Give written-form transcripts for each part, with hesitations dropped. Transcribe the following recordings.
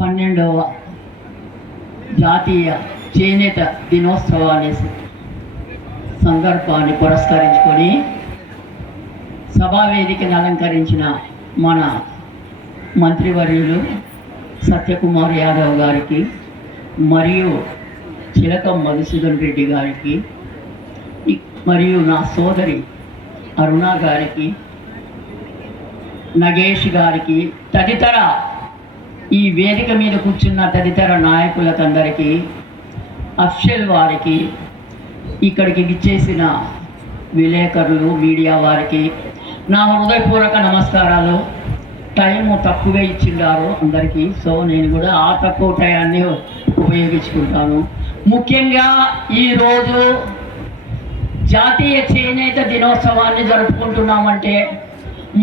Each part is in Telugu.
12వ జాతీయ చేనేత దినోత్సవాన్ని సందర్భాన్ని పురస్కరించుకొని సభావేదికను అలంకరించిన మన మంత్రివర్యులు సత్యకుమార్ యాదవ్ గారికి మరియు చిలకం మధుసూదన్ రెడ్డి గారికి మరియు నా సోదరి అరుణ గారికి, నగేష్ గారికి, తదితర ఈ వేదిక మీద కూర్చున్న తదితర నాయకులకందరికీ, అఫ్షల్ వారికి, ఇక్కడికి విచ్చేసిన విలేకరులు, మీడియా వారికి నా హృదయపూర్వక నమస్కారాలు. టైము తక్కువగా ఇచ్చిండారు అందరికీ, సో నేను కూడా ఆ తక్కువ టయాన్ని ఉపయోగించుకుంటాను. ముఖ్యంగా ఈరోజు జాతీయ చేనేత దినోత్సవాన్ని జరుపుకుంటున్నామంటే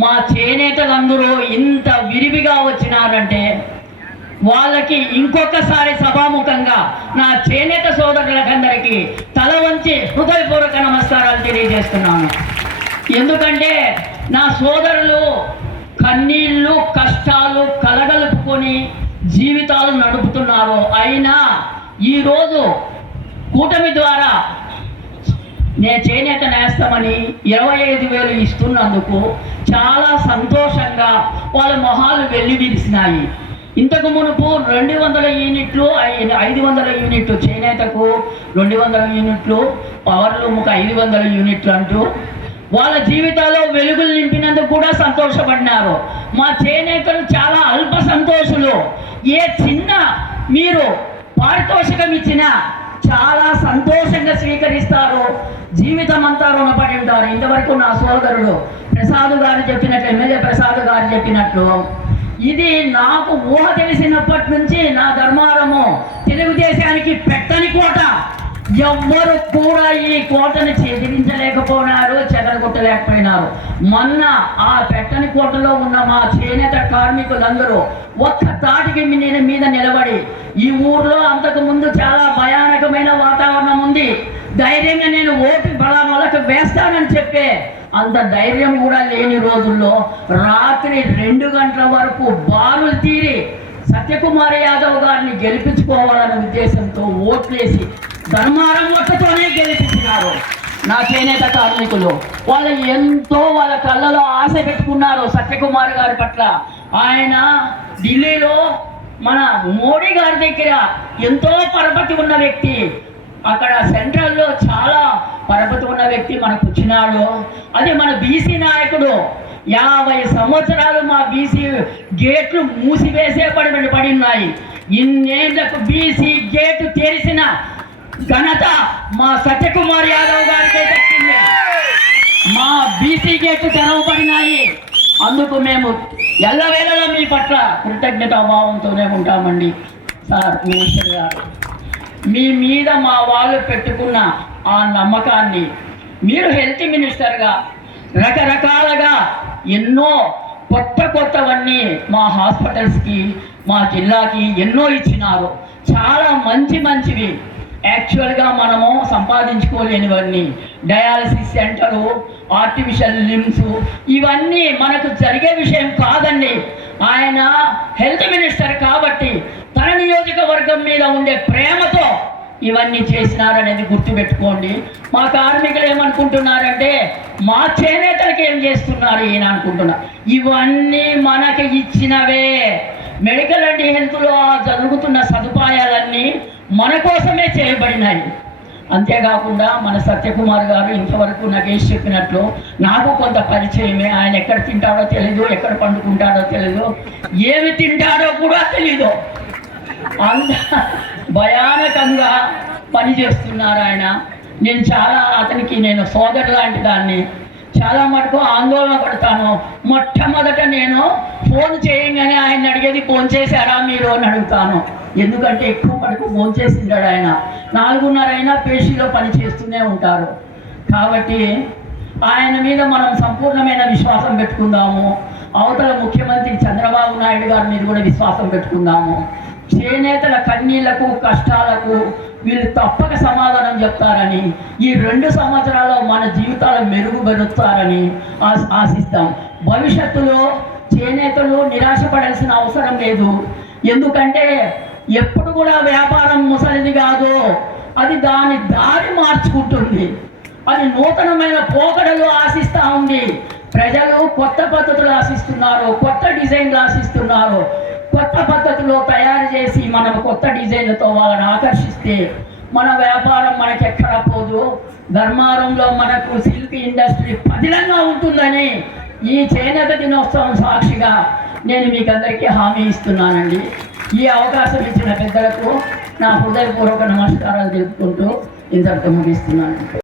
మా చేనేతలందరూ ఇంత విరివిగా వచ్చినారంటే వాళ్ళకి ఇంకొకసారి సభాముఖంగా నా చేనేత సోదరులకందరికీ తల వంచి హృదయపూర్వక నమస్కారాలు తెలియజేస్తున్నాను. ఎందుకంటే నా సోదరులు కన్నీళ్ళు, కష్టాలు కలగలుపుకొని జీవితాలు నడుపుతున్నారు. అయినా ఈరోజు కూటమి ద్వారా నేను చేనేత నేస్తామని 25,000 ఇస్తున్నందుకు చాలా సంతోషంగా వాళ్ళ మొహాలు వెళ్ళి విరిసినాయి. ఇంతకు మునుపు 200 యూనిట్లు, 500 యూనిట్లు చేనేతకు, 200 యూనిట్లు పవర్లూముకు 500 యూనిట్లు అంటూ వాళ్ళ జీవితాల్లో వెలుగులు నింపినందుకు కూడా సంతోషపడినారు. మా చేనేతలు చాలా అల్ప సంతోషులు. ఏ చిన్న మీరు పారితోషికం ఇచ్చినా చాలా సంతోషంగా స్వీకరిస్తారు, జీవితం అంతా రుణపడి ఉంటారు. ఇంతవరకు నా సోదరుడు ప్రసాద్ గారు చెప్పినట్లు, ఎమ్మెల్యే ప్రసాద్ గారు చెప్పినట్లు, ఇది నాకు ఊహ తెలిసినప్పటి నుంచి నా ధర్మారము తెలుగుదేశానికి పెట్టని కోట. ఎవ్వరు కూడా ఈ కోటను చెదిరించలేకపోయినారు, చెదరగొట్టలేకపోయినారు. మొన్న ఆ పెట్టని కోటలో ఉన్న మా చేనేత కార్మికులందరూ ఒక్క తాటికి మీద నిలబడి, ఈ ఊర్లో అంతకు ముందు చాలా భయానకమైన వాతావరణం ఉంది, ధైర్యంగా నేను ఓటు బలాలకు వేస్తానని చెప్పే అంత ధైర్యం కూడా లేని రోజుల్లో రాత్రి 2 గంటల వరకు బారులు తీరి సత్యకుమార్ యాదవ్ గారిని గెలిపించుకోవాలనే ఉద్దేశంతో ఓట్లేసి ధర్మారం ఓట్లతోనే గెలిపించినారు నా చేనేత కార్మికులు. వాళ్ళు ఎంతో వాళ్ళ కళ్ళలో ఆశ పెట్టుకున్నారు సత్యకుమార్ గారి పట్ల. ఆయన ఢిల్లీలో మన మోడీ గారి దగ్గర ఎంతో పరపతి ఉన్న వ్యక్తి, అక్కడ సెంట్రల్లో చాలా పరపతి ఉన్న వ్యక్తి మనకు వచ్చినాడు. అది మన బీసీ నాయకుడు. 50 సంవత్సరాలు మా బీసీ గేట్లు మూసివేసే పడి ఉన్నాయి. ఇన్నేళ్లకు బీసీ గేటు తెరిచిన ఘనత మా సత్యకుమార్ యాదవ్ గారికే దక్కింది. మా బీసీ గేట్లు తెరవబడినాయి. అందుకు మేము ఎల్లవేళలా మీ పట్ల కృతజ్ఞతాభావంతోనే ఉంటామండి. సార్ మినిస్టర్ గారు, మీ మీద మా వాళ్ళు పెట్టుకున్న ఆ నమ్మకాన్ని మీరు హెల్త్ మినిస్టర్గా రకరకాలుగా ఎన్నో కొత్తవన్నీ మా హాస్పిటల్స్కి, మా జిల్లాకి ఎన్నో ఇచ్చినారు. చాలా మంచివి యాక్చువల్గా మనము సంపాదించుకోలేనివన్నీ, డయాలసిస్ సెంటరు, ఆర్టిఫిషియల్ లిమ్స్, ఇవన్నీ మనకు జరిగే విషయం కాదండి. ఆయన హెల్త్ మినిస్టర్ కాబట్టి తన నియోజకవర్గం మీద ఉండే ప్రేమతో ఇవన్నీ చేసినారనేది గుర్తుపెట్టుకోండి. మా కార్మికులు ఏమనుకుంటున్నారంటే మా చేనేతలకు ఏం చేస్తున్నారు ఈయన అనుకుంటున్నారు. ఇవన్నీ మనకి ఇచ్చినవే. మెడికల్ అండ్ హెల్త్లో జరుగుతున్న సదుపాయాలన్నీ మన కోసమే చేయబడినాయి. అంతేకాకుండా మన సత్యకుమార్ గారు ఇంతవరకు నగేష్ చెప్పినట్లు నాకు కొంత పరిచయమే. ఆయన ఎక్కడ తింటాడో తెలీదు, ఎక్కడ పండుకుంటాడో తెలీదు, ఏమి తింటాడో కూడా తెలీదు. అంత భయానకంగా పనిచేస్తున్నారు ఆయన. నేను చాలా అతనికి నేను సోదరు లాంటి దాన్ని, చాలా మటుకు ఆందోళన పడతాను. మొట్టమొదట నేను ఫోన్ చేయగానే ఆయన అడిగేది ఫోన్ చేశారా మీరు అని అడుగుతాను. ఎందుకంటే ఎక్కువ మటుకు ఫోన్ చేసిండాడు ఆయన. 4:30 అయినా పేషీలో పని చేస్తూనే ఉంటారు. కాబట్టి ఆయన మీద మనం సంపూర్ణమైన విశ్వాసం పెట్టుకుందాము. అవతల ముఖ్యమంత్రి చంద్రబాబు నాయుడు గారి మీద కూడా విశ్వాసం పెట్టుకుందాము. చేనేతల కన్నీళ్లకు, కష్టాలకు వీళ్ళు తప్పక సమాధానం చెప్తారని, ఈ 2 సంవత్సరాల్లో మన జీవితాలు మెరుగుపరుస్తారని ఆశిస్తాం. భవిష్యత్తులో చేనేతలు నిరాశపడాల్సిన అవసరం లేదు. ఎందుకంటే ఎప్పుడు కూడా వ్యాపారం ముసలిది కాదు, అది దాని దారి మార్చుకుంటుంది, అది నూతనమైన పోకడలు ఆశిస్తూ ఉంది. ప్రజలు కొత్త పద్ధతులు ఆశిస్తున్నారు, కొత్త డిజైన్లు ఆశిస్తున్నారు. కొత్త పద్ధతిలో తయారు చేసి మనం కొత్త డిజైన్లతో వాళ్ళని ఆకర్షిస్తే మన వ్యాపారం మనకెక్కడ పోదు. ధర్మారంలో మనకు సిల్క్ ఇండస్ట్రీ పదిలంగా ఉంటుందని ఈ చేనేత దినోత్సవం సాక్షిగా నేను మీకు అందరికీ హామీ ఇస్తున్నానండి. ఈ అవకాశం ఇచ్చిన పెద్దలకు నా హృదయపూర్వక నమస్కారాలు తెలుపుకుంటూ ఇంతటితో ముగిస్తున్నాను.